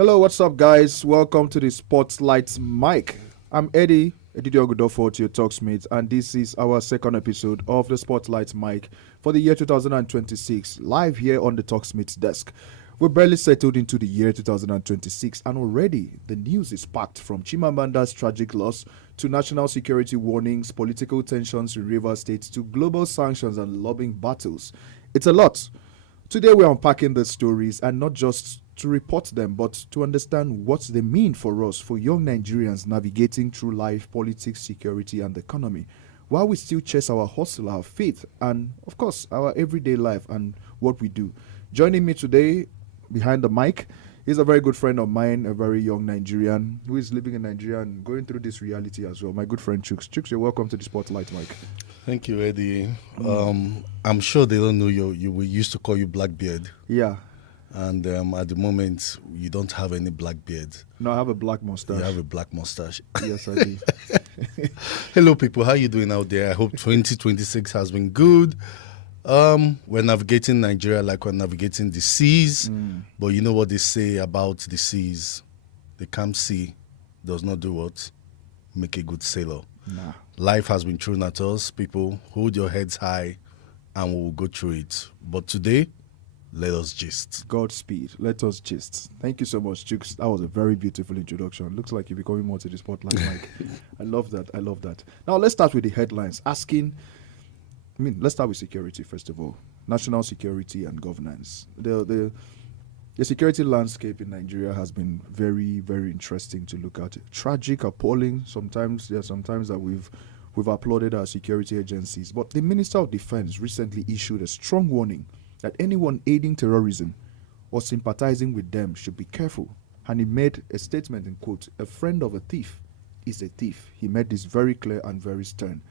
Hello, what's up, guys? Welcome to the Spotlight Mic. I'm Edidiong Udofot, your Talksmith, and this is our second episode of the Spotlight Mic for the year 2026, live here on the Talksmith desk. We're barely settled into the year 2026, and already the news is packed from Chimamanda's tragic loss to national security warnings, political tensions in Rivers State, to global sanctions and lobbying battles. It's a lot. Today, we're unpacking the stories and not just to report them, but to understand what they mean for us, for young Nigerians navigating through life, politics, security, and the economy, while we still chase our hustle, our faith, and of course, our everyday life and what we do. Joining me today behind the mic is a very good friend of mine, a very young Nigerian who is living in Nigeria and going through this reality as well. My good friend Chuks. Chuks, you're welcome to the Spotlight Mic. Thank you, Eddie. I'm sure they don't know you. We used to call you Blackbeard. Yeah. And at the moment, you don't have any black beard. No, I have a black mustache. You have a black mustache. Yes, I do. Hello, people. How you doing out there? I hope 2026 has been good. We're navigating Nigeria like we're navigating the seas. But you know what they say about the seas? The calm sea does not do what? Make a good sailor. Nah. Life has been thrown at us. People, hold your heads high and we'll go through it. But today, let us gist. Godspeed. Let us gist. Thank you so much, Chuks. That was a very beautiful introduction. Looks like you're becoming more to the Spotlight Mic. I love that. I love that. Now, let's start with the headlines. Let's start with security, first of all. National security and governance. The security landscape in Nigeria has been very, very interesting to look at. Tragic, appalling. Sometimes that we've applauded our security agencies. But the Minister of Defense recently issued a strong warning that anyone aiding terrorism or sympathizing with them should be careful. And he made a statement in quote, "A friend of a thief is a thief." He made this very clear and very stern.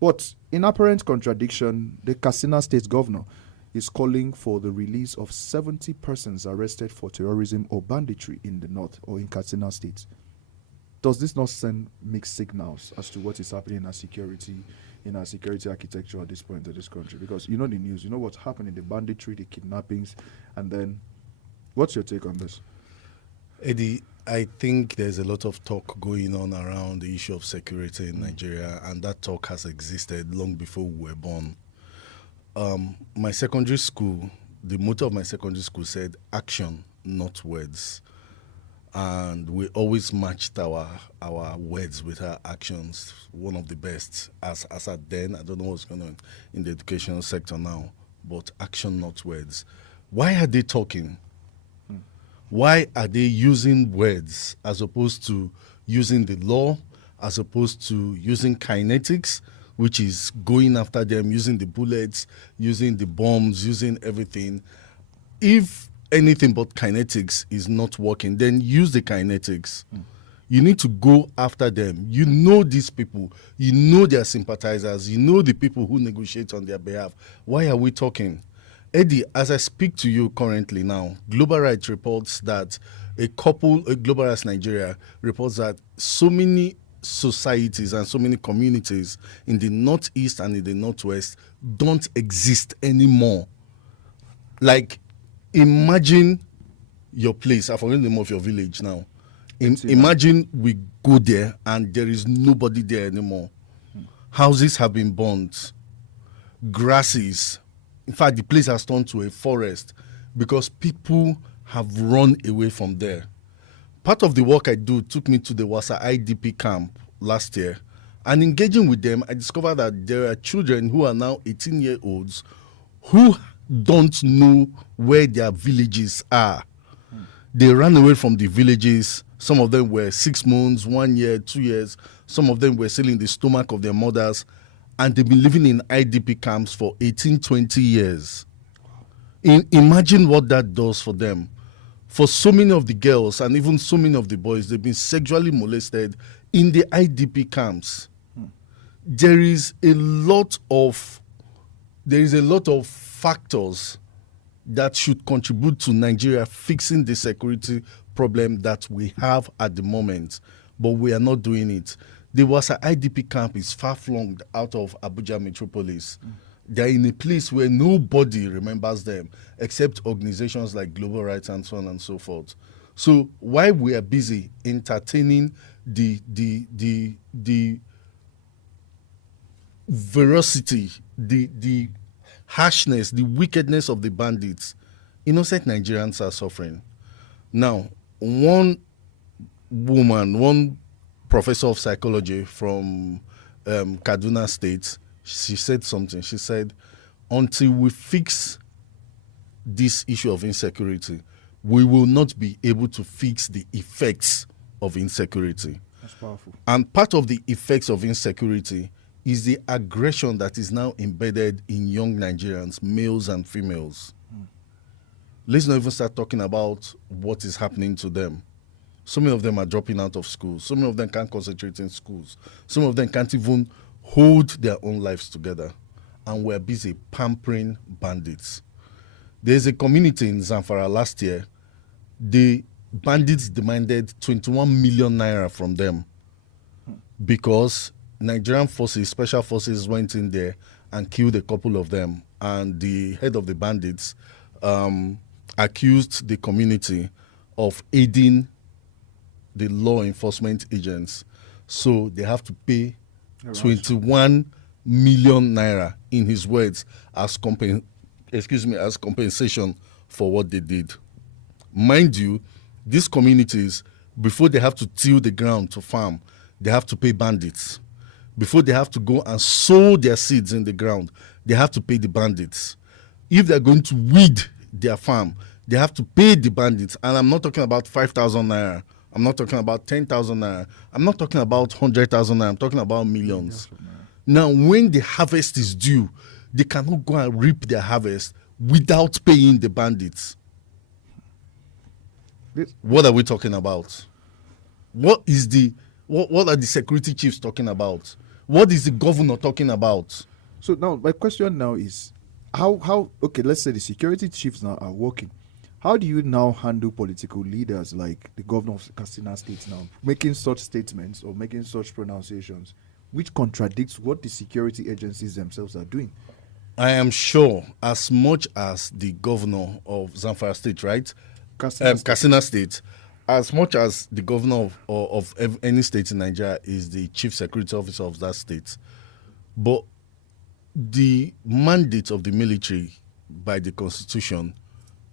But in apparent contradiction, the Katsina State governor is calling for the release of 70 persons arrested for terrorism or banditry in the north or in Katsina State. Does this not send mixed signals as to what is happening in our security architecture at this point in this country? Because you know the news, you know what's happening, the banditry, the kidnappings, and then what's your take on this? Eddie, I think there's a lot of talk going on around the issue of security in Nigeria, and that talk has existed long before we were born. My secondary school, the motto of my secondary school said, "Action, not words." And we always matched our words with our actions. One of the best as at then. I don't know what's going on in the educational sector now, but action, not words. Why are they talking? Why are they using words as opposed to using the law, as opposed to using kinetics, which is going after them, using the bullets, using the bombs, using everything? If anything but kinetics is not working, then use the kinetics. You need to go after them. You know these people. You know their sympathizers. You know the people who negotiate on their behalf. Why are we talking? Eddie, as I speak to you currently now, Global Rights reports that Global Rights Nigeria reports that so many societies and so many communities in the northeast and in the northwest don't exist anymore. Like, imagine your place. I forget the name of your village now. Imagine we go there and there is nobody there anymore. Houses have been burnt. Grasses. In fact, the place has turned to a forest because people have run away from there. Part of the work I do took me to the Wasa IDP camp last year. And engaging with them, I discovered that there are children who are now 18-year-olds who don't know where their villages are. They ran away from the villages. Some of them were 6 months, 1 year, 2 years. Some of them were still in the stomach of their mothers. And they've been living in IDP camps for 18, 20 years. Imagine what that does for them. For so many of the girls and even so many of the boys, they've been sexually molested in the IDP camps. There is a lot of factors that should contribute to Nigeria fixing the security problem that we have at the moment, but we are not doing it. The Wasa IDP camp is far-flung out of Abuja metropolis. They're in a place where nobody remembers them except organizations like Global Rights and so on and so forth. So while we are busy entertaining the ferocity, the harshness, the wickedness of the bandits, innocent Nigerians are suffering. Now, one professor of psychology from Kaduna State, she said something. She said, until we fix this issue of insecurity, we will not be able to fix the effects of insecurity. That's powerful. And part of the effects of insecurity is the aggression that is now embedded in young Nigerians, males and females. Let's not even start talking about what is happening to them. So many of them are dropping out of school. So many of them can't concentrate in schools. Some of them can't even hold their own lives together. And we're busy pampering bandits. There's a community in Zamfara last year. The bandits demanded 21 million naira from them because Nigerian forces, special forces, went in there and killed a couple of them. And the head of the bandits accused the community of aiding the law enforcement agents. So they have to pay 21 million naira, in his words, as compensation for what they did. Mind you, these communities, before they have to till the ground to farm, they have to pay bandits. Before they have to go and sow their seeds in the ground, they have to pay the bandits. If they're going to weed their farm, they have to pay the bandits. And I'm not talking about 5,000 naira. I'm not talking about 10,000 naira. I'm not talking about 100,000 naira. I'm talking about millions. Now, when the harvest is due, they cannot go and reap their harvest without paying the bandits. What are we talking about? What are the security chiefs talking about? What is the governor talking about? So now my question now is how okay, let's say the security chiefs now are working. How do you now handle political leaders like the governor of Katsina State now making such statements or making such pronunciations which contradicts what the security agencies themselves are doing? I am sure as much as the governor of Zamfara State, right? Katsina State, as much as the governor of any state in Nigeria is the chief security officer of that state, but the mandate of the military by the constitution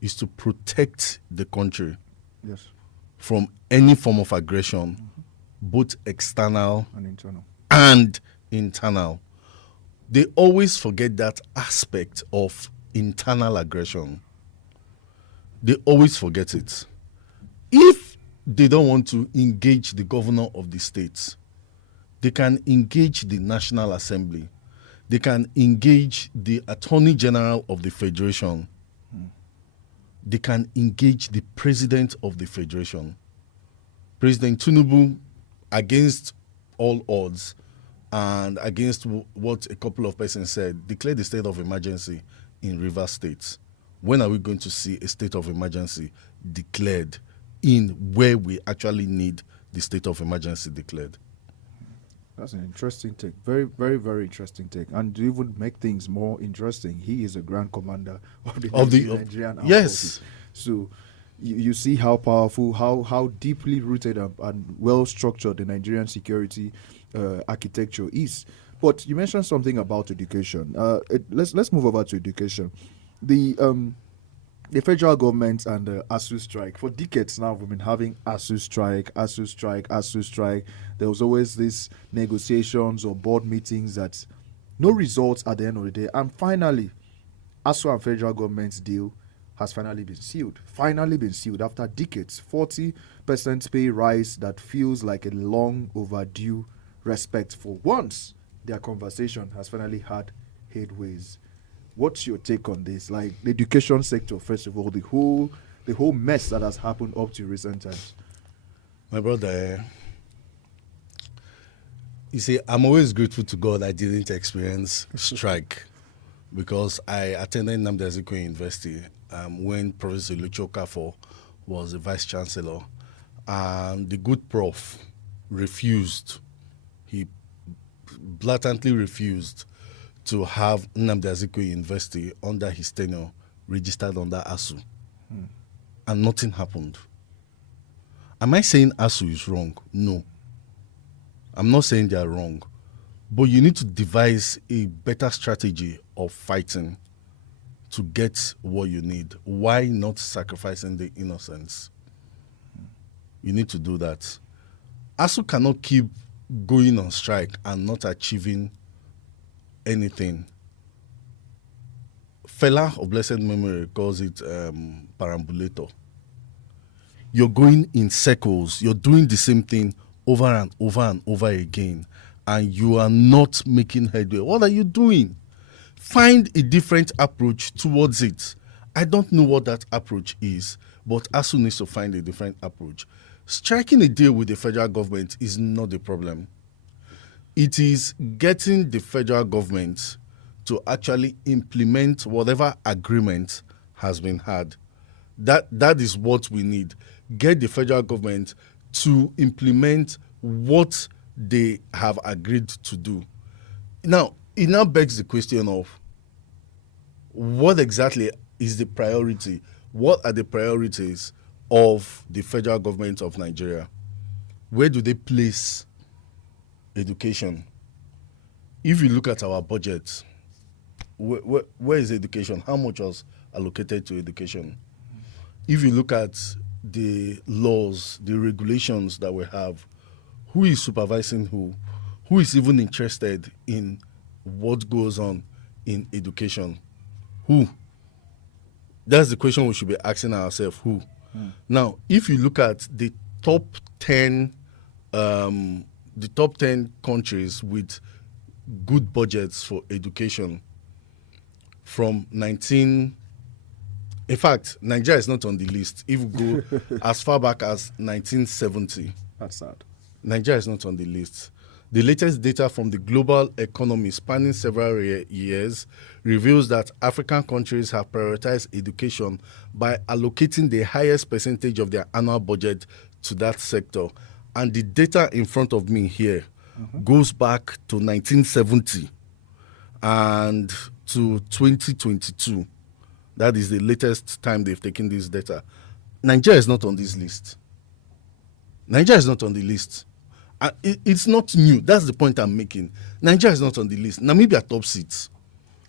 is to protect the country from any form of aggression, both external and internal. They always forget that aspect of internal aggression. They always forget it. If they don't want to engage the governor of the state, they can engage the National Assembly. They can engage the Attorney General of the Federation. They can engage the President of the Federation. President Tinubu, against all odds and against what a couple of persons said, declared the state of emergency in Rivers State. When are we going to see a state of emergency declared in where we actually need the state of emergency declared? That's an interesting take. Very, very, very interesting take. And to even make things more interesting, he is a Grand Commander of the Nigerian Armed Forces. So you see how powerful, how deeply rooted and well structured the Nigerian security architecture is. But you mentioned something about education. Let's move over to education. The federal government and the ASU strike. For decades now, we've been having ASU strike. There was always these negotiations or board meetings that no results at the end of the day. And finally, ASU and federal government's deal has finally been sealed. After decades. 40% pay rise that feels like a long overdue respect for once. Their conversation has finally had headways. What's your take on this? Like the education sector, first of all, the whole mess that has happened up to recent times. My brother, you see, I'm always grateful to God I didn't experience strike because I attended Nnamdi Azikiwe University when Professor Lucho Okafor was the vice chancellor, and the good prof refused. He blatantly refused to have Nnamdi Azikiwe University under his tenure registered under ASU. And nothing happened. Am I saying ASU is wrong? No. I'm not saying they are wrong. But you need to devise a better strategy of fighting to get what you need. Why not sacrificing the innocents? You need to do that. ASU cannot keep going on strike and not achieving anything. Fela of blessed memory calls it perambulator. You're going in circles. You're doing the same thing over and over and over again, and you are not making headway. What are you doing? Find a different approach towards it. I don't know what that approach is, but ASU needs to find a different approach. Striking a deal with the federal government is not the problem. It is getting the federal government to actually implement whatever agreement has been had. That is what we need. Get the federal government to implement what they have agreed to do. Now, it now begs the question of what exactly is the priority? What are the priorities of the federal government of Nigeria? Where do they place education? If you look at our budget, where is education? How much was allocated to education? If you look at the laws, the regulations that we have, who is supervising who? Who is even interested in what goes on in education? Who? That's the question we should be asking ourselves. Who? Now, if you look at the top 10 countries with good budgets for education from in fact, Nigeria is not on the list. If we go as far back as 1970. That's sad. Nigeria is not on the list. The latest data from the global economy spanning several years reveals that African countries have prioritized education by allocating the highest percentage of their annual budget to that sector. And the data in front of me here goes back to 1970 and to 2022. That is the latest time they've taken this data. Nigeria is not on this list. Nigeria is not on the list. It's not new. That's the point I'm making. Nigeria is not on the list. Namibia top seats.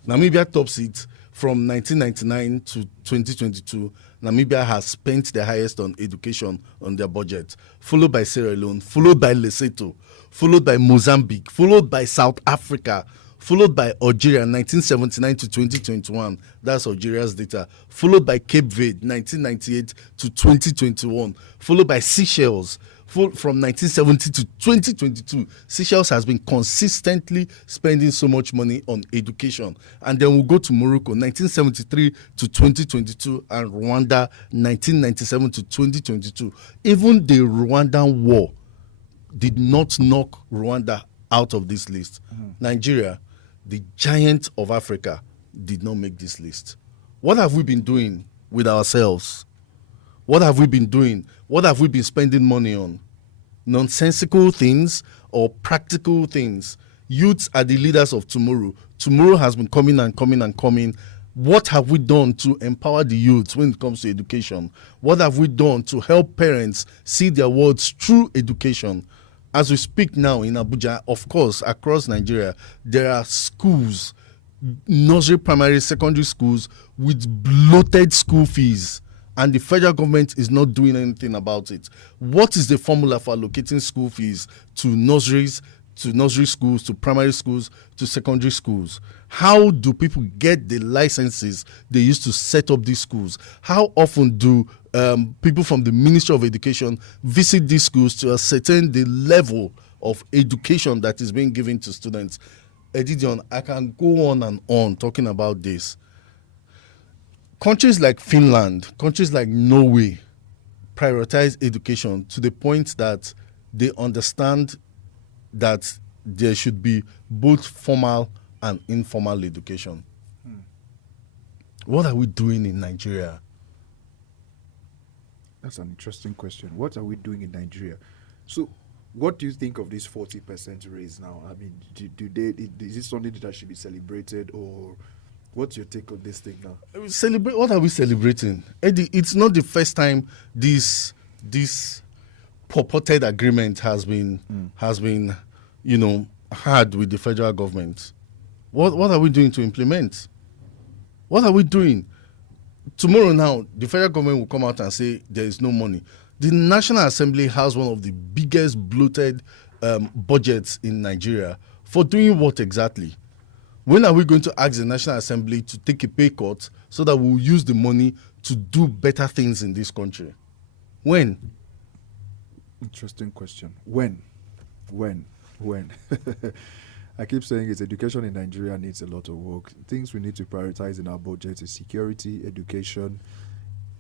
Namibia top seats from 1999 to 2022. Namibia has spent the highest on education on their budget, followed by Sierra Leone, followed by Lesotho, followed by Mozambique, followed by South Africa, followed by Algeria 1979 to 2021. That's Algeria's data. Followed by Cape Verde 1998 to 2021. Followed by Seychelles from 1970 to 2022. Seychelles has been consistently spending so much money on education. And then we'll go to Morocco 1973 to 2022 and Rwanda 1997 to 2022. Even the Rwandan war did not knock Rwanda out of this list. Nigeria, the giant of Africa, did not make this list. What have we been doing with ourselves? What have we been doing? What have we been spending money on? Nonsensical things or practical things? Youths are the leaders of tomorrow. Tomorrow has been coming and coming and coming. What have we done to empower the youth when it comes to education? What have we done to help parents see their worlds through education? As we speak now in Abuja, of course, across Nigeria, there are schools, nursery, primary, secondary schools with bloated school fees, and the federal government is not doing anything about it. What is the formula for allocating school fees to nurseries, to nursery schools, to primary schools, to secondary schools? How do people get the licenses they used to set up these schools? How often do people from the Ministry of Education visit these schools to ascertain the level of education that is being given to students? Edidiong, I can go on and on talking about this. Countries like Finland, countries like Norway prioritize education to the point that they understand that there should be both formal and informal education. What are we doing in Nigeria? That's an interesting question. What are we doing in Nigeria? So, what do you think of this 40% raise now? I mean, is this something that should be celebrated, or what's your take on this thing now? Celebrate? What are we celebrating? Eddie, it's not the first time this purported agreement has been, had with the federal government. What are we doing to implement? What are we doing? Tomorrow now, the federal government will come out and say there is no money. The National Assembly has one of the biggest bloated budgets in Nigeria. For doing what exactly? When are we going to ask the National Assembly to take a pay cut so that we'll use the money to do better things in this country? When? Interesting question. When? I keep saying it's education in Nigeria needs a lot of work. Things we need to prioritize in our budget is security, education,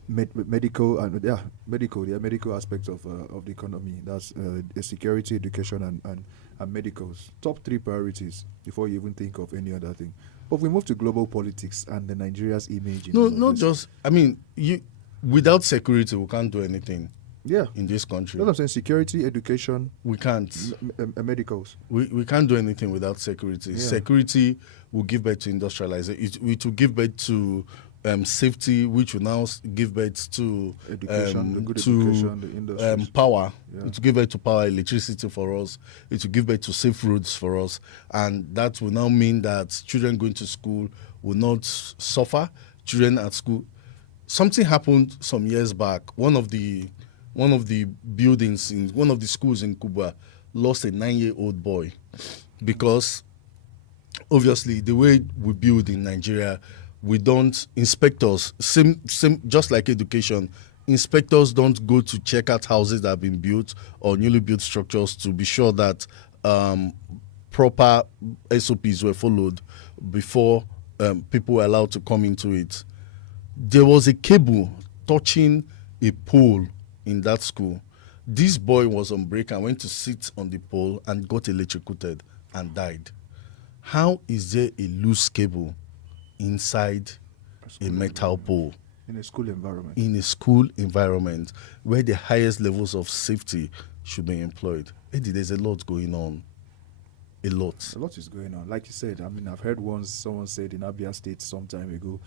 medical, and medical aspects of the economy. That's security, education, and medicals. Top 3 priorities before you even think of any other thing. But we move to global politics and the Nigeria's image. Without security, we can't do anything. Yeah, in this country. That's what I'm saying. Security, education. We can't. Medicals. We can't do anything without security. Yeah. Security will give birth to industrialization. It will give birth to safety, which will now give birth to education, the industry, power. Yeah. It will give birth to power, electricity for us. It will give birth to safe roads for us, and that will now mean that children going to school will not suffer. Children at school. Something happened some years back. One of the buildings in one of the schools in Kubwa lost a 9-year-old boy because obviously the way we build in Nigeria, we don't inspectors same just like education. Inspectors don't go to check out houses that have been built or newly built structures to be sure that proper SOPs were followed before people were allowed to come into it. There was a cable touching a pole in that school. This boy was on break and went to sit on the pole and got electrocuted and died. How is there a loose cable inside a metal pole? In a school environment. In a school environment where the highest levels of safety should be employed. Eddie, there's a lot going on. A lot. A lot is going on. Like you said, I've heard someone said in Abia State some time ago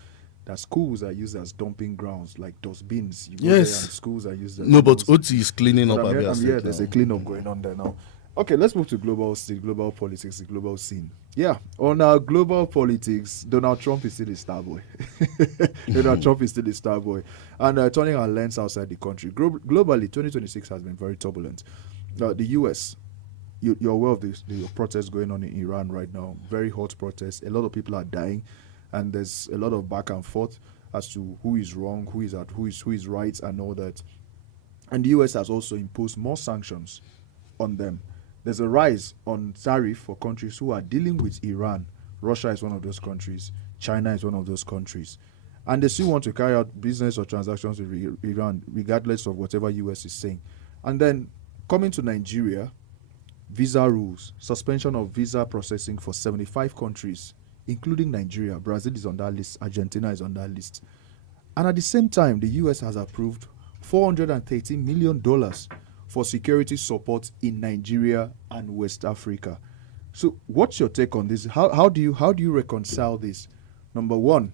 that schools are used as dumping grounds, like dustbins. You go there and schools are used as but OT is cleaning up Abia State. Yeah, there's a cleanup going on there now. Okay, let's move to global politics, the global scene. Yeah, on our global politics, Donald Trump is still a star boy. Donald Trump is still a star boy. And turning our lens outside the country. Globally, 2026 has been very turbulent. The U.S., you're aware of the protests going on in Iran right now. Very hot protests. A lot of people are dying. And there's a lot of back and forth as to who is wrong, who is right, and all that. And the U.S. has also imposed more sanctions on them. There's a rise on tariff for countries who are dealing with Iran. Russia is one of those countries. China is one of those countries. And they still want to carry out business or transactions with Iran, regardless of whatever U.S. is saying. And then coming to Nigeria, visa rules, suspension of visa processing for 75 countries, including Nigeria. Brazil is on that list. Argentina is on that list. And at the same time, the U.S. has approved $413 million for security support in Nigeria and West Africa. So what's your take on this? How do you reconcile this? Number one,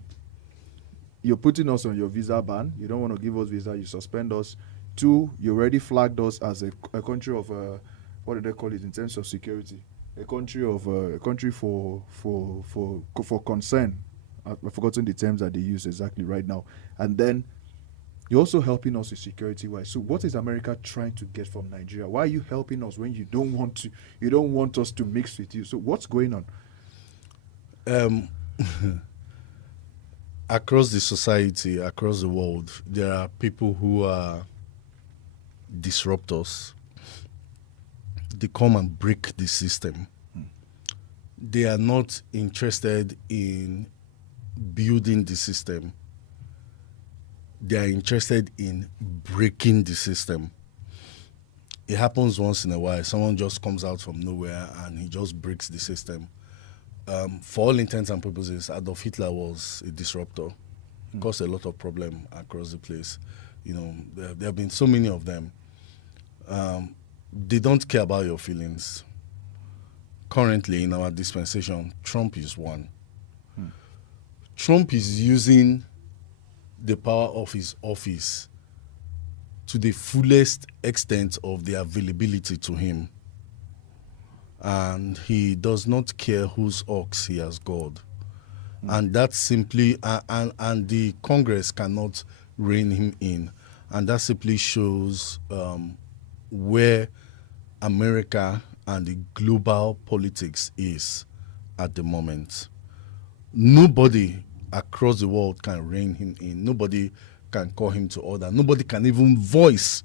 you're putting us on your visa ban. You don't want to give us visa. You suspend us. 2, you already flagged us as a country of, what do they call it in terms of security? A country for concern. I've forgotten the terms that they use exactly right now. And then you're also helping us with security-wise. So what is America trying to get from Nigeria? Why are you helping us when you don't want us to mix with you? So what's going on? Across the society, across the world, there are people who are disruptors. They come and break the system. They are not interested in building the system. They are interested in breaking the system. It happens once in a while. Someone just comes out from nowhere and he just breaks the system. For all intents and purposes, Adolf Hitler was a disruptor. It caused a lot of problem across the place. There have been so many of them. They don't care about your feelings. Currently, in our dispensation, Trump is one. Trump is using the power of his office to the fullest extent of the availability to him. And he does not care whose ox he has got. And that simply, and the Congress cannot rein him in. And that simply shows where America and the global politics is at the moment. Nobody across the world can rein him in. Nobody can call him to order. Nobody can even voice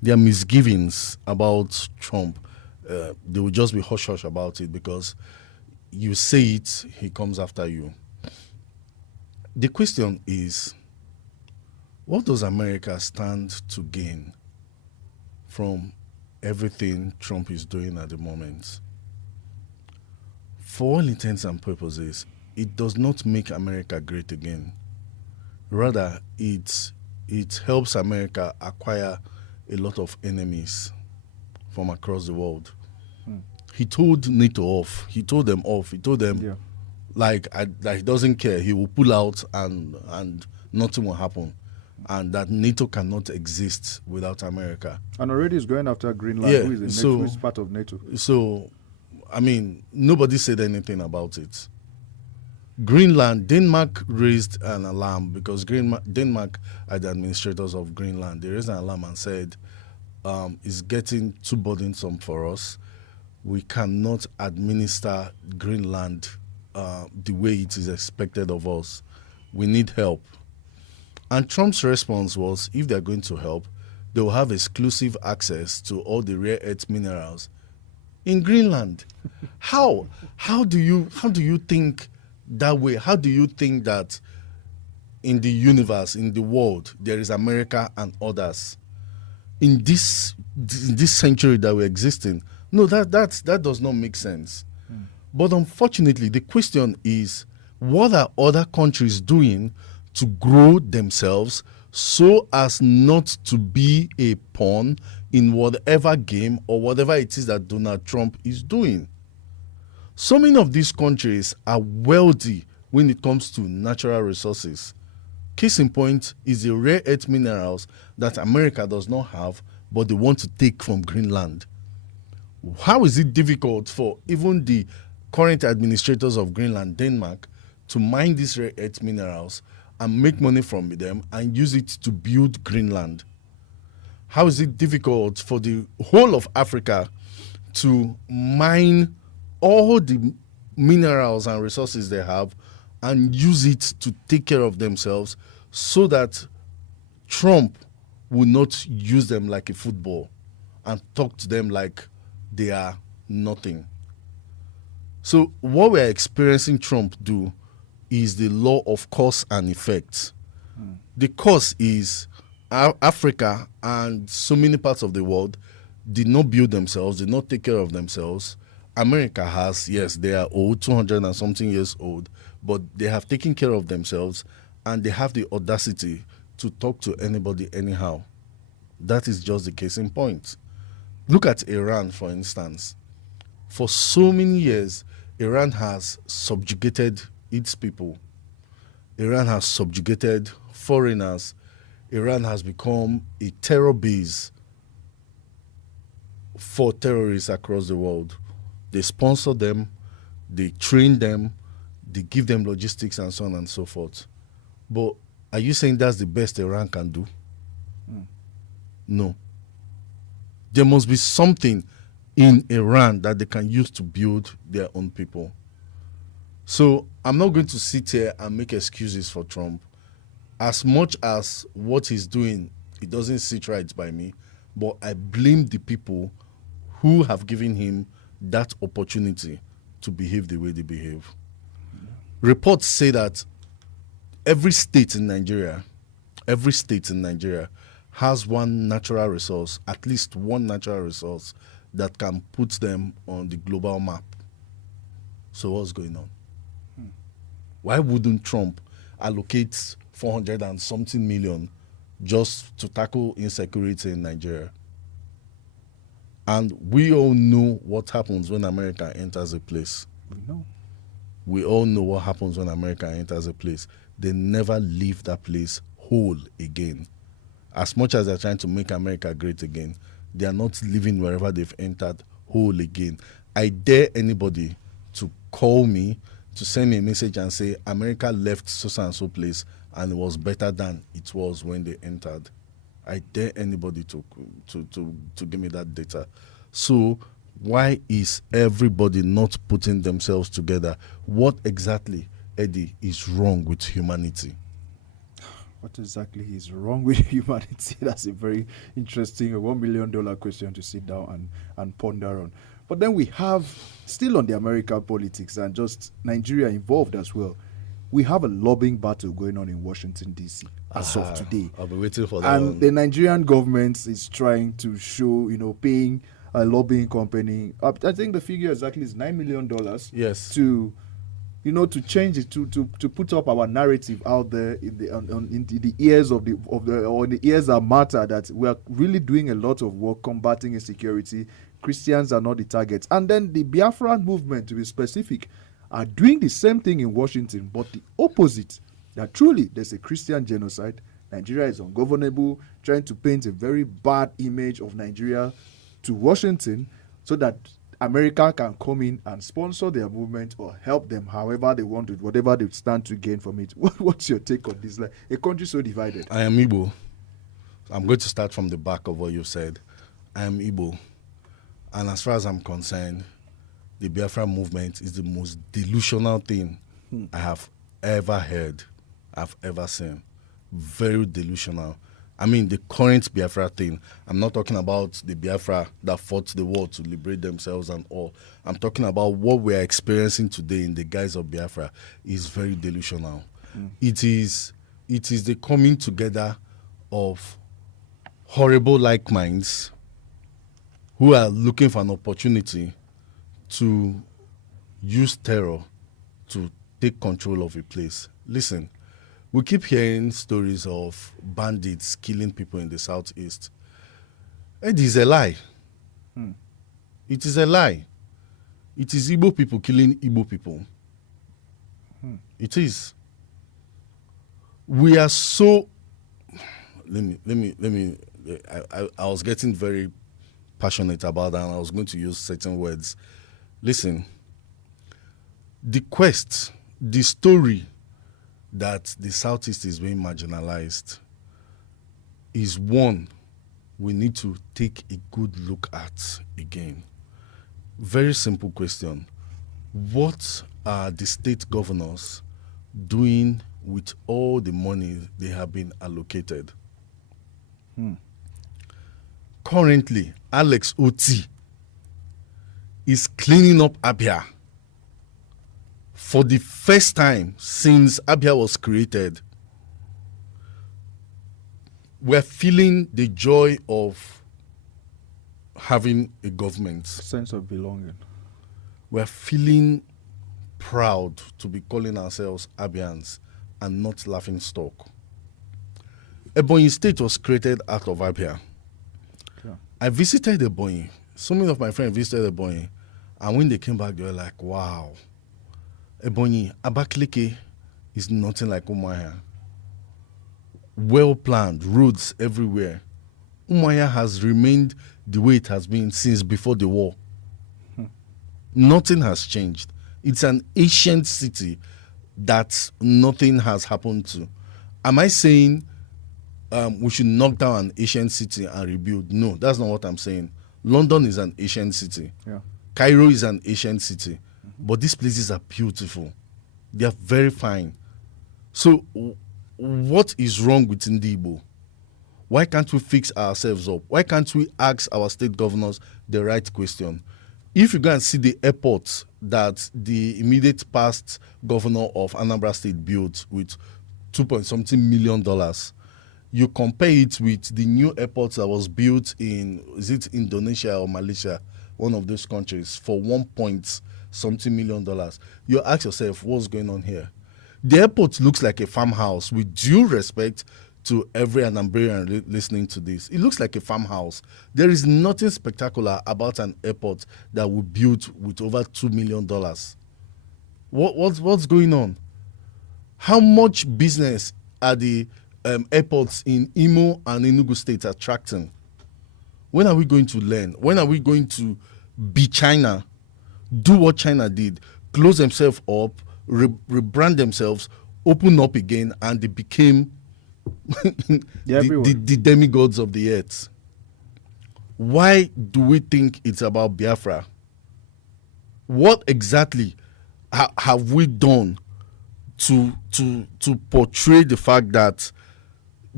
their misgivings about Trump. They will just be hush-hush about it because you say it, he comes after you. The question is, what does America stand to gain from everything Trump is doing at the moment? For all intents and purposes, it does not make America great again. Rather, it helps America acquire a lot of enemies from across the world. He told NATO off. He told them off. He told them, like he doesn't care. He will pull out and nothing will happen. And that NATO cannot exist without America. And already he's going after Greenland, who is part of NATO. So, I mean, nobody said anything about it. Greenland, Denmark raised an alarm because Denmark are the administrators of Greenland. They raised an alarm and said, it's getting too burdensome for us. We cannot administer Greenland the way it is expected of us. We need help. And Trump's response was, if they're going to help, they will have exclusive access to all the rare earth minerals in Greenland. How do you think that way? How do you think that in the universe, in the world, there is America and others? In this century that we exist in, no, that does not make sense. But unfortunately, the question is, what are other countries doing to grow themselves so as not to be a pawn in whatever game or whatever it is that Donald Trump is doing? So many of these countries are wealthy when it comes to natural resources. Case in point is the rare earth minerals that America does not have, but they want to take from Greenland. How is it difficult for even the current administrators of Greenland, Denmark, to mine these rare earth minerals and make money from them and use it to build Greenland? How is it difficult for the whole of Africa to mine all the minerals and resources they have and use it to take care of themselves so that Trump will not use them like a football and talk to them like they are nothing? So what we're experiencing Trump do is the law of cause and effect. The cause is Africa and so many parts of the world did not build themselves, did not take care of themselves. America has, yes, they are old, 200 and something years old, but they have taken care of themselves and they have the audacity to talk to anybody anyhow. That is just the case in point. Look at Iran, for instance. For so many years, Iran has subjugated its people. Iran has subjugated foreigners. Iran has become a terror base for terrorists across the world. They sponsor them, they train them, they give them logistics and so on and so forth. But are you saying that's the best Iran can do? No. There must be something in Iran that they can use to build their own people. So I'm not going to sit here and make excuses for Trump. As much as what he's doing, it doesn't sit right by me, but I blame the people who have given him that opportunity to behave the way they behave. Reports say that every state in Nigeria has one natural resource, at least one natural resource that can put them on the global map. So what's going on? Why wouldn't Trump allocate 400 and something million just to tackle insecurity in Nigeria? And we all know what happens when America enters a place. We all know what happens when America enters a place. They never leave that place whole again. As much as they're trying to make America great again, they are not living wherever they've entered whole again. I dare anybody to call me, to send me a message and say America left so and so place and it was better than it was when they entered. I dare anybody to give me that data. So why is everybody not putting themselves together? What exactly, Eddie, is wrong with humanity? What exactly is wrong with humanity? That's a very interesting $1 million question to sit down and ponder on. But then we have, still on the American politics and just Nigeria involved as well, we have a lobbying battle going on in Washington, D.C. as of today. I'll be waiting for that. And the Nigerian government is trying to show, paying a lobbying company, I think the figure exactly is $9 million. Yes. To change it, to put up our narrative out there in the ears of the ears that matter, that we are really doing a lot of work combating insecurity. Christians are not the targets. And then the Biafran movement, to be specific, are doing the same thing in Washington, but the opposite. That truly there's a Christian genocide. Nigeria is ungovernable, trying to paint a very bad image of Nigeria to Washington so that America can come in and sponsor their movement or help them however they want it, whatever they stand to gain from it. What's your take on this? Like, a country so divided. I am Igbo. I'm going to start from the back of what you said. I am Igbo. And as far as I'm concerned, the Biafra movement is the most delusional thing I have ever heard, I've ever seen. Very delusional. I mean, the current Biafra thing, I'm not talking about the Biafra that fought the war to liberate themselves and all. I'm talking about what we're experiencing today in the guise of Biafra is very delusional. It is the coming together of horrible like minds who are looking for an opportunity to use terror to take control of a place. Listen, we keep hearing stories of bandits killing people in the southeast. It is a lie. It is a lie. It is Igbo people killing Igbo people. It is. We are so. Let me. I was getting very passionate about that, and I was going to use certain words. Listen, the story that the Southeast is being marginalized is one we need to take a good look at again. Very simple question. What are the state governors doing with all the money they have been allocated? Currently, Alex Oti is cleaning up Abia. For the first time since Abia was created, we're feeling the joy of having a government. Sense of belonging. We're feeling proud to be calling ourselves Abians and not laughing stock. Ebonyi State was created out of Abia. Yeah. I visited Ebonyi. So many of my friends visited Ebonyi, and when they came back, they were like, wow. Ebonyi, Abakaliki is nothing like Umuahia. Well planned, roads everywhere. Umuahia has remained the way it has been since before the war. Nothing has changed. It's an ancient city that nothing has happened to. Am I saying we should knock down an ancient city and rebuild? No, that's not what I'm saying. London is an ancient city. Yeah. Cairo is an ancient city. But these places are beautiful. They are very fine. So what is wrong with Ndibo? Why can't we fix ourselves up? Why can't we ask our state governors the right question? If you go and see the airport that the immediate past governor of Anambra State built with $2.something million, you compare it with the new airport that was built in, is it Indonesia or Malaysia, one of those countries, for $1.something million. You ask yourself, what's going on here? The airport looks like a farmhouse. With due respect to every Anambrian listening to this, it looks like a farmhouse. There is nothing spectacular about an airport that we built with over $2 million. What's going on? How much business are the airports in Imo and Enugu states are tracting? When are we going to learn? When are we going to be China? Do what China did, close themselves up, rebrand themselves, open up again, and they became the demigods of the earth. Why do we think it's about Biafra? What exactly have we done to portray the fact that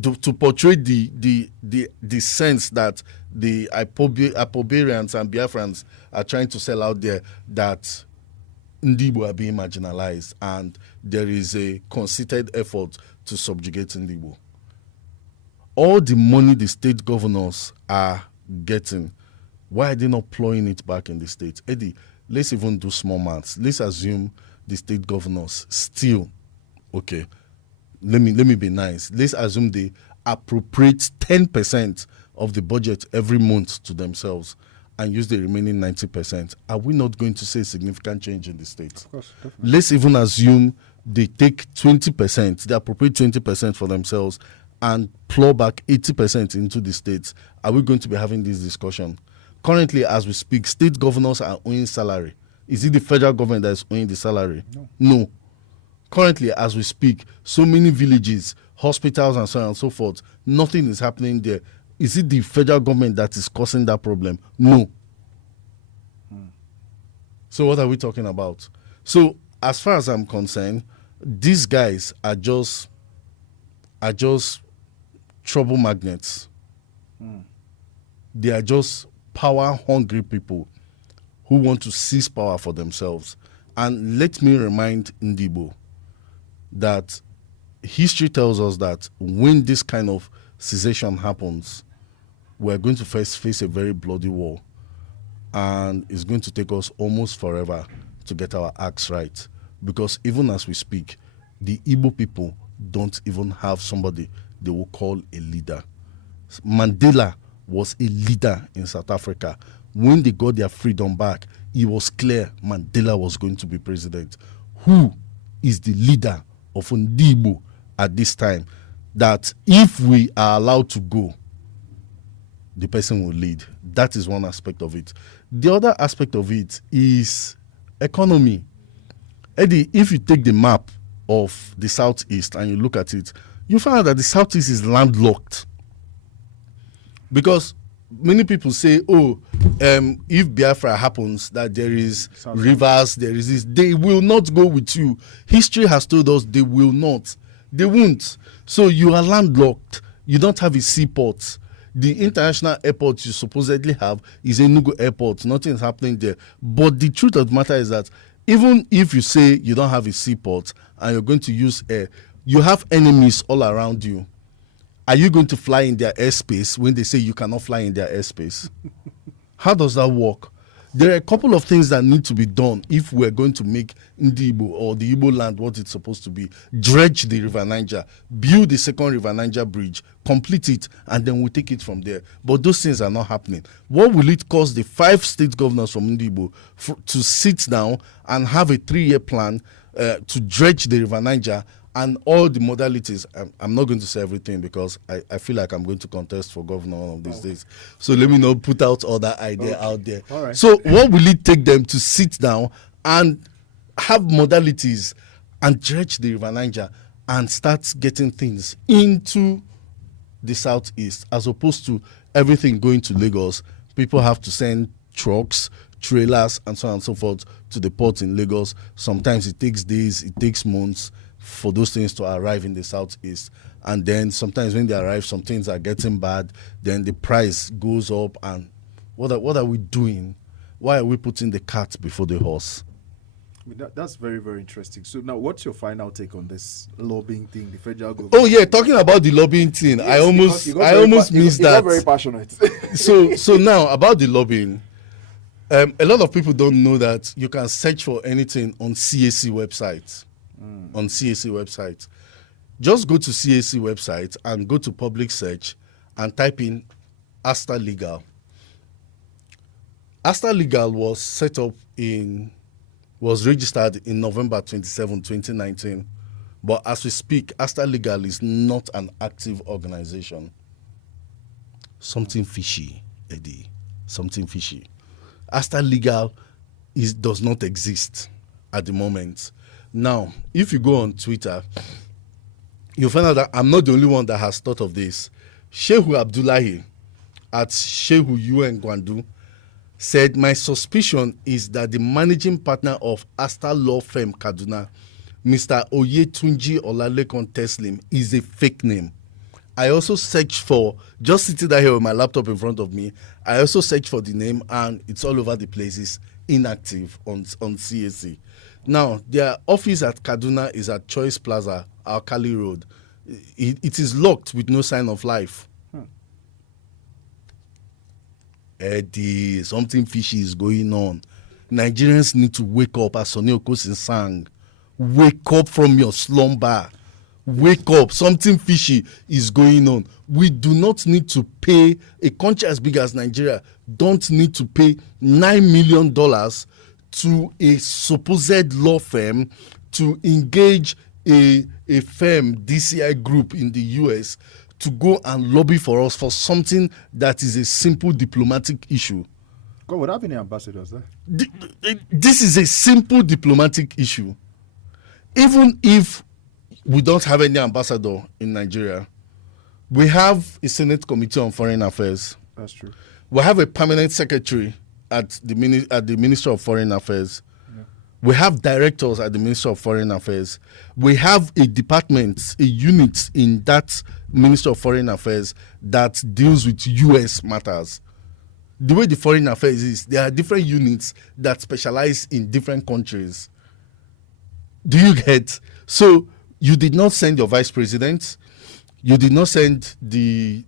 to portray the sense that the Ipoberians and Biafrans are trying to sell out there, that Ndibo are being marginalized and there is a concerted effort to subjugate Ndibo? All the money the state governors are getting, why are they not plowing it back in the states? Eddie, let's even do small maths. Let's assume the state governors still, okay, let me be nice. Let's assume they appropriate 10% of the budget every month to themselves and use the remaining 90%. Are we not going to see a significant change in the state? Of course, definitely. Let's even assume they take 20%, they appropriate 20% for themselves and plow back 80% into the states. Are we going to be having this discussion? Currently, as we speak, state governors are owing salary. Is it the federal government that is owing the salary? No. Currently, as we speak, so many villages, hospitals, and so on and so forth, nothing is happening there. Is it the federal government that is causing that problem? No. So what are we talking about? So as far as I'm concerned, these guys are just trouble magnets. They are just power-hungry people who want to seize power for themselves. And let me remind Ndibo that history tells us that when this kind of secession happens, we're going to first face a very bloody war. And it's going to take us almost forever to get our acts right. Because even as we speak, the Igbo people don't even have somebody they will call a leader. Mandela was a leader in South Africa. When they got their freedom back, it was clear Mandela was going to be president. Who is the leader of Ndibo at this time? That if we are allowed to go, the person will lead. That is one aspect of it. The other aspect of it is economy. Eddie, if you take the map of the Southeast and you look at it, you find out that the Southeast is landlocked. Because many people say, if Biafra happens, that there is rivers, there is this. They will not go with you. History has told us they will not. They won't. So you are landlocked. You don't have a seaport. The international airport you supposedly have is Enugu Airport. Nothing is happening there. But the truth of the matter is that even if you say you don't have a seaport and you're going to use air, you have enemies all around you. Are you going to fly in their airspace when they say you cannot fly in their airspace? How does that work? There are a couple of things that need to be done if we're going to make Ndibo or the Igbo land what it's supposed to be. Dredge the River Niger, build the second River Niger bridge, complete it, and then we'll take it from there. But those things are not happening. What will it cost the 5 state governors from Ndibo to sit down and have a 3-year plan to dredge the River Niger and all the modalities? I'm not going to say everything because I feel like I'm going to contest for governor one of these days. So let me not put out all that idea out there. All right. So what will it take them to sit down and have modalities and dredge the River Niger and start getting things into the Southeast, as opposed to everything going to Lagos? People have to send trucks, trailers, and so on and so forth to the port in Lagos. Sometimes it takes days, it takes months for those things to arrive in the Southeast. And then sometimes when they arrive, some things are getting bad, then the price goes up. And what are we doing? Why are we putting the cart before the horse? I mean, that's very, very interesting. So now, what's your final take on this lobbying thing, the federal government? Oh yeah, talking about the lobbying thing, Yes, I almost missed that. You got very passionate. So now about the lobbying, a lot of people don't know that you can search for anything on CAC website. On CAC website, just go to CAC website and go to public search and type in Asta Legal. Asta Legal was registered in November 27, 2019. But as we speak, Asta Legal is not an active organization. Something fishy, Eddie. Something fishy. Asta Legal does not exist at the moment. Now, if you go on Twitter, you'll find out that I'm not the only one that has thought of this. Shehu Abdullahi at Shehu UN Gwandu said, my suspicion is that the managing partner of Asta Law Firm Kaduna, Mr. Oyetunji Olalekon Teslim, is a fake name. I also searched for, just sitting there here with my laptop in front of me, I also searched for the name and it's all over the place. It's inactive on CAC. Now, their office at Kaduna is at Choice Plaza, Alkali Road. It is locked with no sign of life. Eddie, something fishy is going on. Nigerians need to wake up, as Sonny Okosin sang. Wake up from your slumber. Wake up. Something fishy is going on. We do not need to pay, a country as big as Nigeria don't need to pay $9 million to a supposed law firm to engage a firm, DCI group in the US, to go and lobby for us for something that is a simple diplomatic issue. God, would have been ambassadors there? This is a simple diplomatic issue. Even if we don't have any ambassador in Nigeria, we have a Senate Committee on Foreign Affairs. That's true. We have a permanent secretary at the Ministry of Foreign Affairs. We have directors at the Ministry of Foreign Affairs. We have a department, a unit in that Ministry of Foreign Affairs that deals with U.S. matters. The way the foreign affairs is, there are different units that specialize in different countries. Do you get? So you did not send your vice president. You did not send the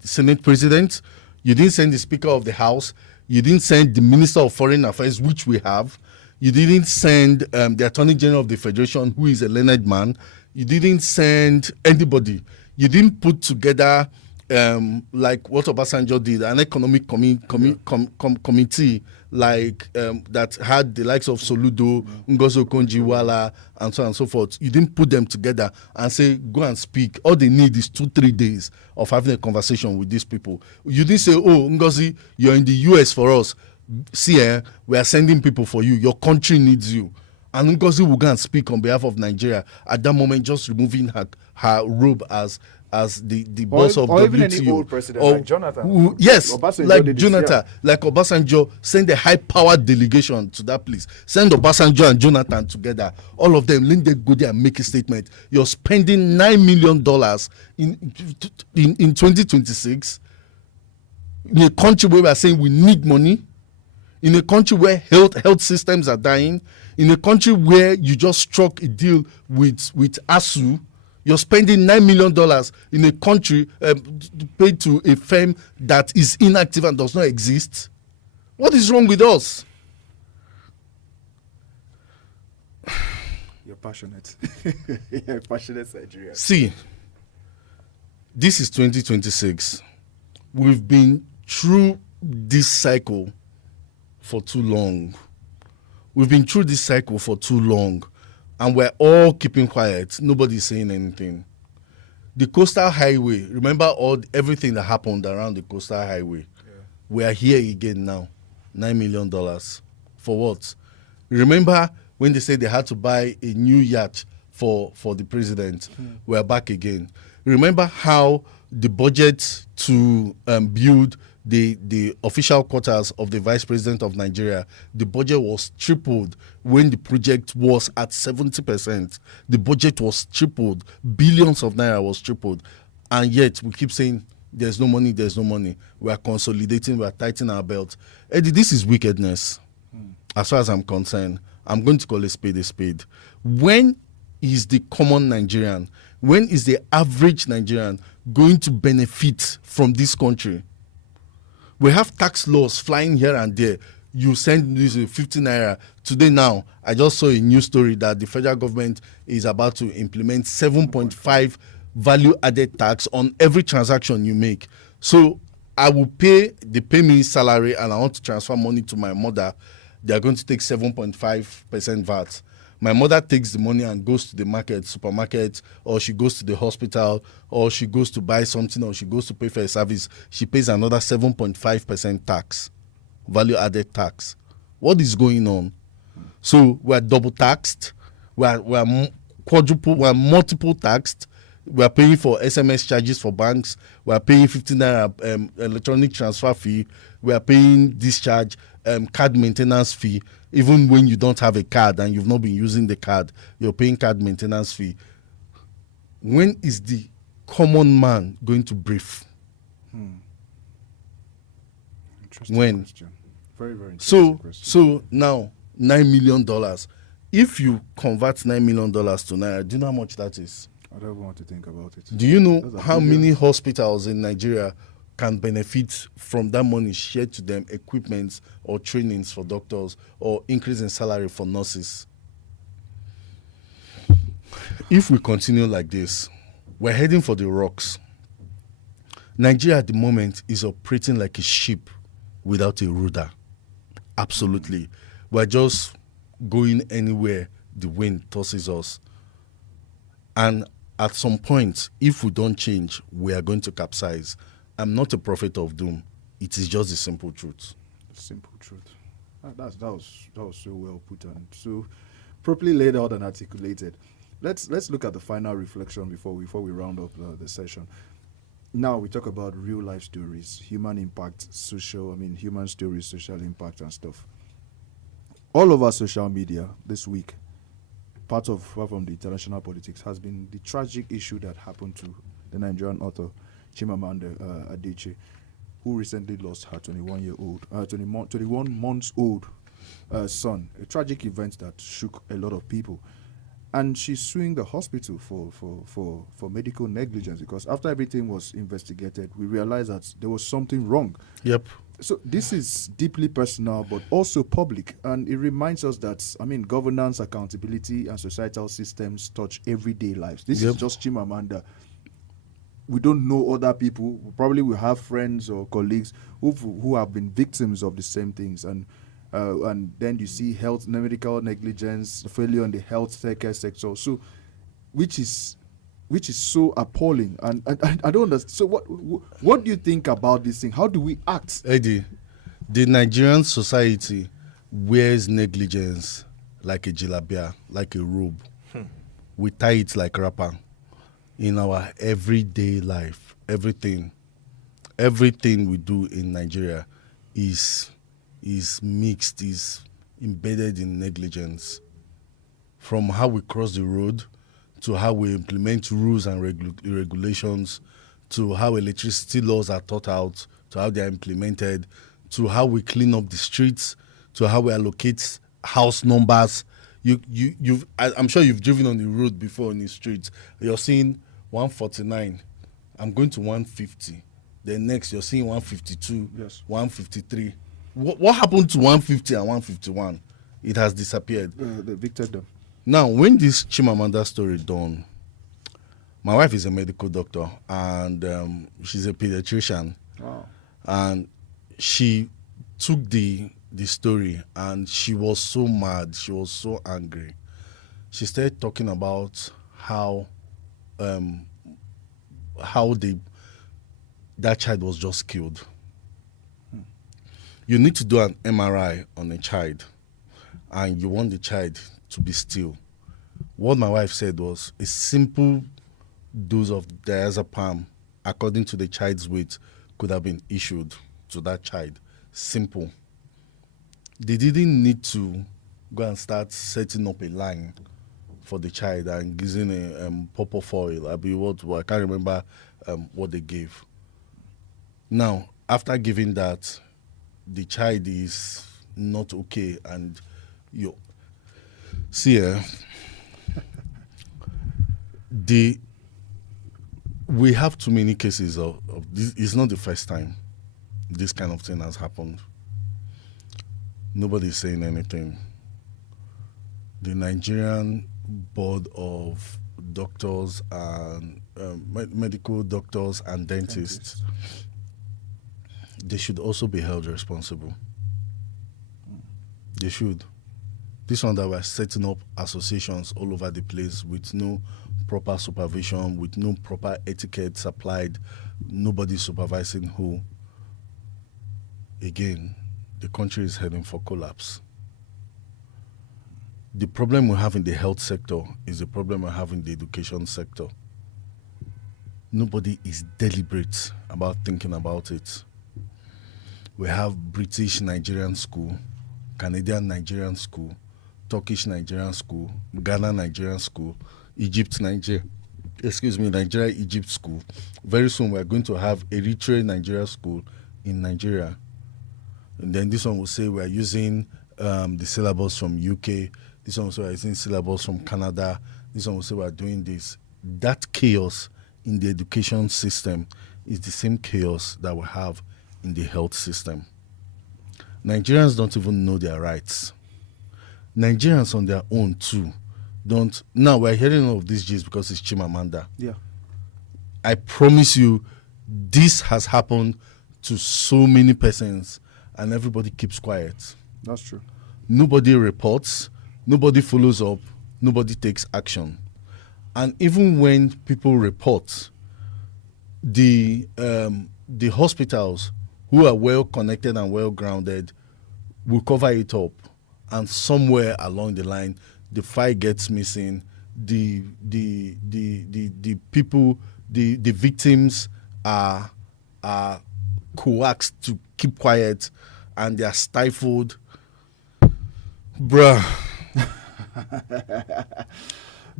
Senate president. You didn't send the Speaker of the House. You didn't send the Minister of Foreign Affairs, which we have. You didn't send the Attorney General of the Federation, who is a learned man. You didn't send anybody. You didn't put together, like what Obasanjo did, an economic committee like that had the likes of Soludo, Ngozo Konjiwala, and so on and so forth. You didn't put them together and say, go and speak. All they need is 2-3 days of having a conversation with these people. You didn't say, oh, Ngozi, you're in the US for us. See, we are sending people for you. Your country needs you. And Ngozi will go and speak on behalf of Nigeria at that moment, just removing her robe as the boss of or WTO. even any old president like Jonathan. Yes, Obasanjo like Jonathan, like Obasanjo, send a high-powered delegation to that place. Send Obasanjo and Jonathan together. All of them, then they go there and make a statement. You're spending $9 million in 2026 in a country where we are saying we need money, in a country where health systems are dying, in a country where you just struck a deal with ASU. You're spending $9 million in a country paid to a firm that is inactive and does not exist. What is wrong with us? You're passionate. You're a passionate Nigerian. See, this is 2026. We've been through this cycle for too long. We've been through this cycle for too long. And we're all keeping quiet. Nobody's saying anything. The coastal highway, remember everything that happened around the coastal highway? Yeah. We are here again now. $9 million. For what? Remember when they said they had to buy a new yacht for the president? We're back again. Remember how the budget to build the official quarters of the vice president of Nigeria, the budget was tripled when the project was at 70%. The budget was tripled. Billions of naira was tripled. And yet we keep saying there's no money, there's no money. We are consolidating, we are tightening our belt. Eddie, this is wickedness. As far as I'm concerned, I'm going to call a spade a spade. When is the common Nigerian, when is the average Nigerian going to benefit from this country? We have tax laws flying here and there. You send this 50 naira. Today now, I just saw a news story that the federal government is about to implement 7.5 value-added tax on every transaction you make. So I will pay me salary and I want to transfer money to my mother. They are going to take 7.5% VAT. My mother takes the money and goes to the market, supermarket, or she goes to the hospital, or she goes to buy something, or she goes to pay for a service. She pays another 7.5% tax, value added tax. What is going on? So we're double taxed. We're quadruple. We're multiple taxed. We're paying for SMS charges for banks. We're paying 15 naira electronic transfer fee. We're paying discharge, card maintenance fee. Even when you don't have a card and you've not been using the card, you're paying card maintenance fee. When is the common man going to brief? Interesting When? question. Very, very interesting question. So now $9 million. If you convert $9 million to naira, do you know how much that is? I don't want to think about it. Do you know Those are how billions. many hospitals in Nigeria can benefit from that money shared to them, equipment or trainings for doctors or increase in salary for nurses? If we continue like this, we're heading for the rocks. Nigeria at the moment is operating like a ship without a rudder. Absolutely. We're just going anywhere the wind tosses us. And at some point, if we don't change, we are going to capsize. I'm not a prophet of doom. It is just the simple truth. Simple truth. That was so well put and so properly laid out and articulated. Let's look at the final reflection before we round up the session. Now we talk about real life stories, human impact, human stories, social impact and stuff. All over social media this week, apart from the international politics, has been the tragic issue that happened to the Nigerian author Chimamanda Adichie, who recently lost her 21 months old son. A tragic event that shook a lot of people. And she's suing the hospital for medical negligence because after everything was investigated, we realized that there was something wrong. Yep. So this is deeply personal, but also public, and it reminds us that governance, accountability, and societal systems touch everyday lives. This is just Chimamanda. We don't know other people. Probably we have friends or colleagues who have been victims of the same things, and then you see medical negligence, failure in the health care sector. So, which is so appalling, and I don't understand. So what do you think about this thing? How do we act? Eddie, the Nigerian society wears negligence like a jalabia, like a robe. We tie it like wrapper in our everyday life. Everything we do in Nigeria is mixed, is embedded in negligence. From how we cross the road, to how we implement rules and regulations, to how electricity laws are thought out, to how they are implemented, to how we clean up the streets, to how we allocate house numbers. I'm sure you've driven on the road before in the streets. You're seeing 149. I'm going to 150. Then next you're seeing 152, Yes. 153. What happened to 150 and 151? It has disappeared. They evicted them. Now, when this Chimamanda story dawned, my wife is a medical doctor and she's a pediatrician. Wow. And she took the story and she was so mad, she was so angry. She started talking about how that child was just killed. You need to do an MRI on a child and you want the child to be still. What my wife said was a simple dose of diazepam according to the child's weight could have been issued to that child. Simple. They didn't need to go and start setting up a line for the child and using a purple foil. I can't remember what they gave. Now, after giving that, the child is not okay, and you see, we have too many cases of this. It's not the first time this kind of thing has happened. Nobody's saying anything. The Nigerian Board of Doctors and medical doctors and dentists, they should also be held responsible. They should. This one that we're setting up associations all over the place with no proper supervision, with no proper etiquette applied, nobody supervising who. Again, the country is heading for collapse. The problem we have in the health sector is the problem we have in the education sector. Nobody is deliberate about thinking about it. We have British Nigerian school, Canadian Nigerian school, Turkish Nigerian school, Ghana Nigerian school, Nigeria Egypt school. Very soon we are going to have Eritrea Nigeria school in Nigeria. And then this one will say we are using the syllabus from UK. This one will say we are using syllabus from Canada. This one will say we are doing this. That chaos in the education system is the same chaos that we have in the health system. Nigerians don't even know their rights. Nigerians on their own too don't. Now we're hearing all of these G's because it's Chimamanda. Yeah. I promise you, this has happened to so many persons, and everybody keeps quiet. That's true. Nobody reports, nobody follows up, nobody takes action. And even when people report, the hospitals who are well connected and well grounded will cover it up, and somewhere along the line, the file gets missing. The people, the victims are coaxed to keep quiet, and they are stifled. Bruh.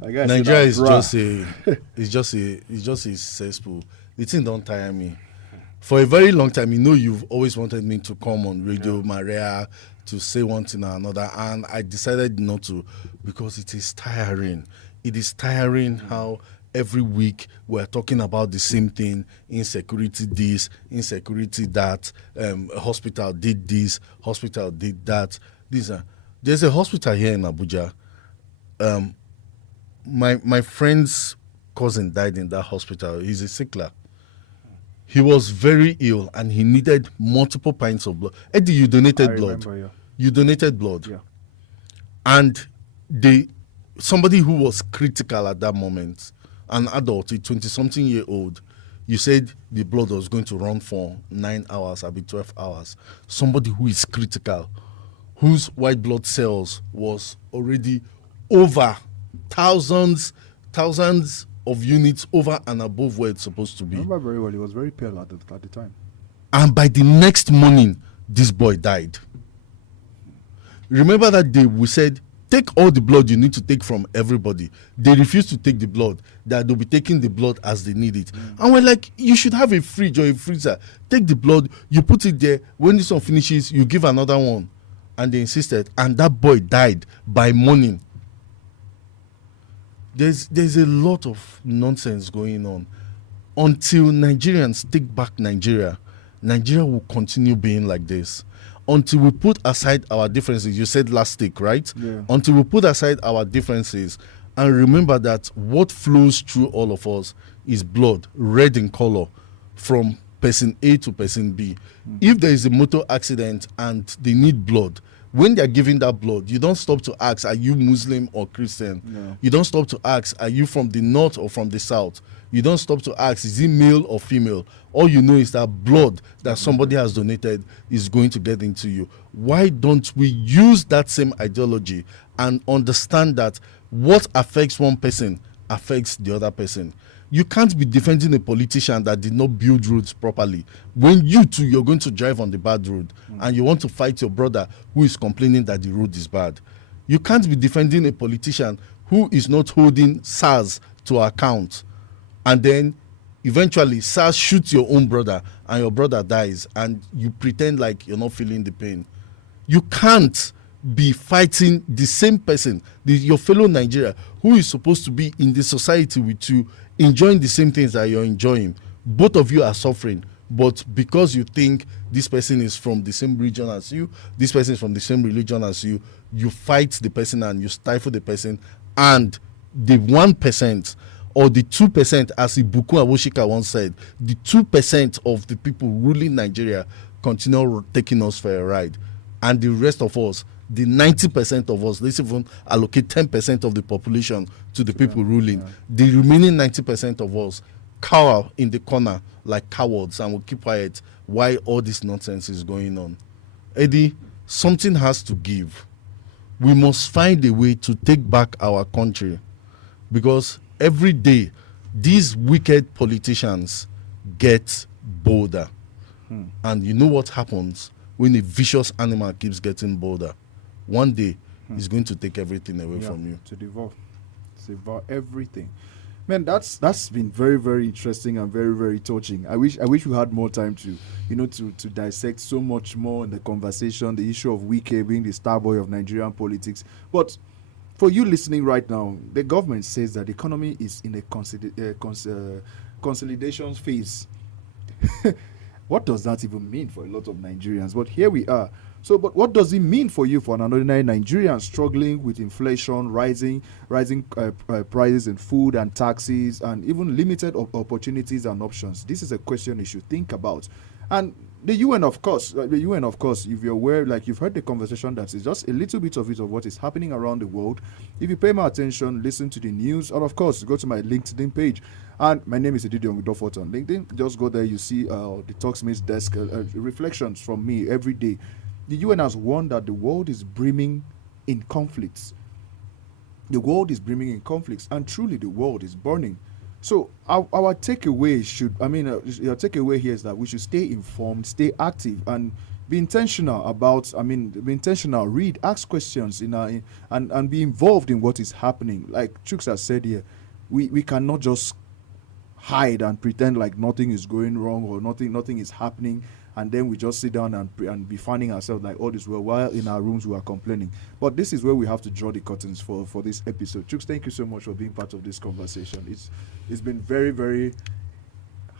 Nigeria is just a cesspool. The thing don't tire me. For a very long time, you've always wanted me to come on Radio Maria to say one thing or another, and I decided not to because it is tiring. It is tiring how every week we're talking about the same thing: insecurity this, insecurity that. Hospital did this, hospital did that. There's a hospital here in Abuja. My friend's cousin died in that hospital. He's a sickler. He was very ill and he needed multiple pints of blood. Eddie, you donated blood. Remember, yeah. You donated blood. Yeah. And somebody who was critical at that moment, an adult, a 20-something-year-old, you said the blood was going to run for 9 hours, I'll be 12 hours. Somebody who is critical, whose white blood cells was already over thousands of units over and above where it's supposed to be. I remember very well. He was very pale at the time. And by the next morning, this boy died. Remember that day we said, take all the blood you need to take from everybody. They refused to take the blood, that they'll be taking the blood as they need it. And we're like, you should have a fridge or a freezer. Take the blood, you put it there. When this one finishes, you give another one. And they insisted, and that boy died by morning. There's a lot of nonsense going on. Until Nigerians take back Nigeria, Nigeria will continue being like this. Until we put aside our differences, you said last week, right? Yeah. Until we put aside our differences and remember that what flows through all of us is blood, red in color, from person A to person B. If there is a motor accident and they need blood, when they're giving that blood, you don't stop to ask, are you Muslim or Christian? No. You don't stop to ask, are you from the north or from the south? You don't stop to ask, is he male or female? All you know is that blood that somebody has donated is going to get into you. Why don't we use that same ideology and understand that what affects one person affects the other person? You can't be defending a politician that did not build roads properly when you too, you're going to drive on the bad road and you want to fight your brother who is complaining that the road is bad. You can't be defending a politician who is not holding SARS to account, and then eventually SARS shoots your own brother and your brother dies and you pretend like you're not feeling the pain. You can't be fighting the same person, your fellow Nigeria, who is supposed to be in the society with you, enjoying the same things that you're enjoying. Both of you are suffering, but because you think this person is from the same region as you, this person is from the same religion as you, you fight the person and you stifle the person, and the 1% or the 2%, as Ibuku Awoshika once said, the 2% of the people ruling Nigeria continue taking us for a ride, and the rest of us the 90% of us, let's even allocate 10% of the population to the people ruling. The remaining 90% of us cower in the corner like cowards and will keep quiet while all this nonsense is going on. Eddie, something has to give. We must find a way to take back our country, because every day these wicked politicians get bolder. And you know what happens when a vicious animal keeps getting bolder? One day he's going to take everything away from you. To devour everything. Man, that's been very, very interesting and very, very touching. I wish we had more time to, to dissect so much more in the conversation, the issue of Wike being the star boy of Nigerian politics. But for you listening right now, the government says that the economy is in a consolidation phase. What does that even mean for a lot of Nigerians? But here we are. So, but what does it mean for you, for an ordinary Nigerian struggling with inflation, rising prices in food and taxes, and even limited opportunities and options? This is a question you should think about. And the UN, of course, if you're aware, like you've heard the conversation, that is just a little bit of it of what is happening around the world. If you pay more attention, listen to the news, and of course, go to my LinkedIn page. And my name is Edidiong Udofot on LinkedIn. Just go there, you see the Talksmith desk, reflections from me every day. The UN has warned that the world is brimming in conflicts. The world is brimming in conflicts, and truly the world is burning. So our takeaway your takeaway here is that we should stay informed, stay active, and be intentional read, ask questions, and be involved in what is happening. Like Chuks has said here, we cannot just hide and pretend like nothing is going wrong or nothing is happening, and then we just sit down and be finding ourselves like all this while in our rooms we are complaining. But this is where we have to draw the curtains for this episode. Chuks, thank you so much for being part of this conversation. It's been very, very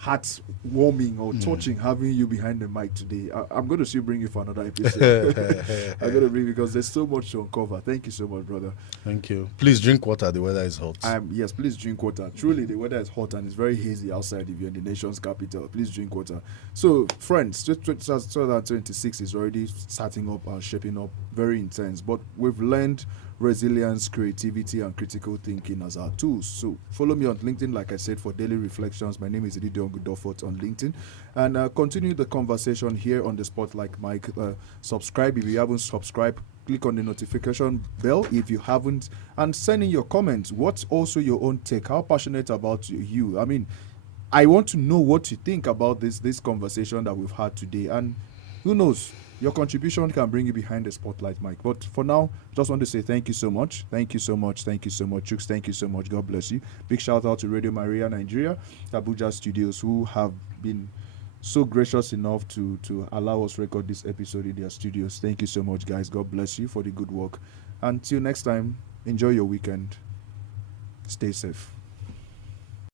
heartwarming or touching having you behind the mic today. I'm going to still bring you for another episode. I'm going to bring, because there's so much to uncover. Thank you so much, brother. Thank you. Please drink water. The weather is hot. Yes, please drink water. Truly, the weather is hot and it's very hazy outside if you're in the nation's capital. Please drink water. So, friends, 2026 is already starting up and shaping up very intense. But we've learned resilience, creativity, and critical thinking as our tools. So follow me on LinkedIn, like I said, for daily reflections. My name is Edidiong Udofot on LinkedIn, and continue the conversation here on the Spotlight Mic. Subscribe if you haven't subscribed. Click on the notification bell if you haven't, and send in your comments. What's also your own take? How passionate about you? I mean, I want to know what you think about this conversation that we've had today, and who knows, your contribution can bring you behind the spotlight mic. But for now, just want to say thank you so much. Thank you so much. Thank you so much. Chuks, thank you so much. God bless you. Big shout out to Radio Maria Nigeria, Abuja Studios, who have been so gracious enough to allow us record this episode in their studios. Thank you so much, guys. God bless you for the good work. Until next time, enjoy your weekend. Stay safe.